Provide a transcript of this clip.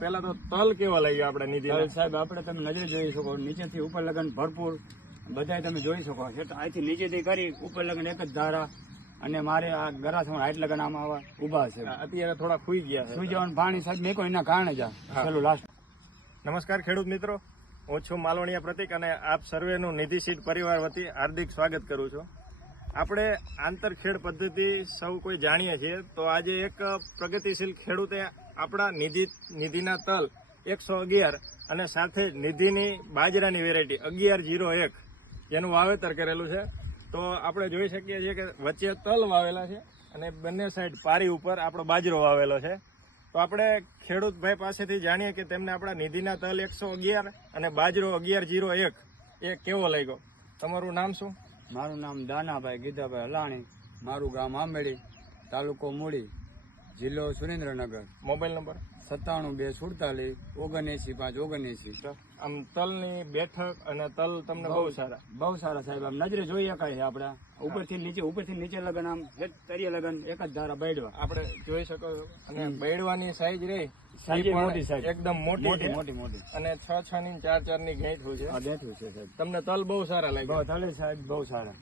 પેલા તો તલ કેવા લાગ્યો આપણે નિધિ સાહેબ આપણે તમે નજરે જોઈ શકો, નીચેથી ઉપર લગન ભરપૂર બધાય તમે જોઈ શકો. અહીંથી નીચેથી કરી ઉપર લગન એક જ ધારા, અને મારે આ ગરા સમય હાઈટ લગન આમાં ઉભા છે. અત્યારે થોડા ખુઈ ગયા છે. સુઈ જવાનું પાણી સાહેબ મેં કોઈ એના કારણે જ પેલું લાસ્ટ. નમસ્કાર ખેડૂત મિત્રો, હું છું માલવણીયા પ્રતિક અને આપ સર્વેનું નિધિ સીડ પરિવાર વતી હાર્દિક સ્વાગત કરું છું. આપણે આંતરખેડ પદ્ધતિ સૌ કોઈ જાણીએ છીએ, તો આજે એક પ્રગતિશીલ ખેડૂતે આપણા નિધિના તલ 111 અને સાથે જ નિધિની બાજરાની વેરાયટી 1101 જેનું વાવેતર કરેલું છે. તો આપણે જોઈ શકીએ છીએ કે વચ્ચે તલ વાવેલા છે અને બંને સાઈડ પારી ઉપર આપણો બાજરો વાવેલો છે. તો આપણે ખેડૂત ભાઈ પાસેથી જાણીએ કે તેમને આપણા નિધિના તલ 111 અને બાજરો 1101 એ કેવો લાગ્યો. તમારું નામ શું? મારું નામ દાનાભાઈ ગીધાભાઈ હલાણી, મારું ગામ આંબેડી, તાલુકો મૂળી, જિલ્લો સુરેન્દ્રનગર. Mobile number 97 247 79 5 79. આમ તલની બેઠક અને તલ તમને બહુ સારા સાહેબ. આમ નજરે જોઈ શકાય છે. આપડા ઉપરથી નીચે લગન આમ તરિયા લગન એક જ ધારા બેડવા આપણે જોઈ શકો છો. અને બેડવાની સાઈઝ રહી મોટી સાઈઝ, એકદમ મોટી મોટી અને 6 ની 4 ની ગેઠું છે. આ બેઠું છે સાહેબ. તમને તલ બહુ સારા લાગ્યા? તલે સાહેબ બહુ સારા.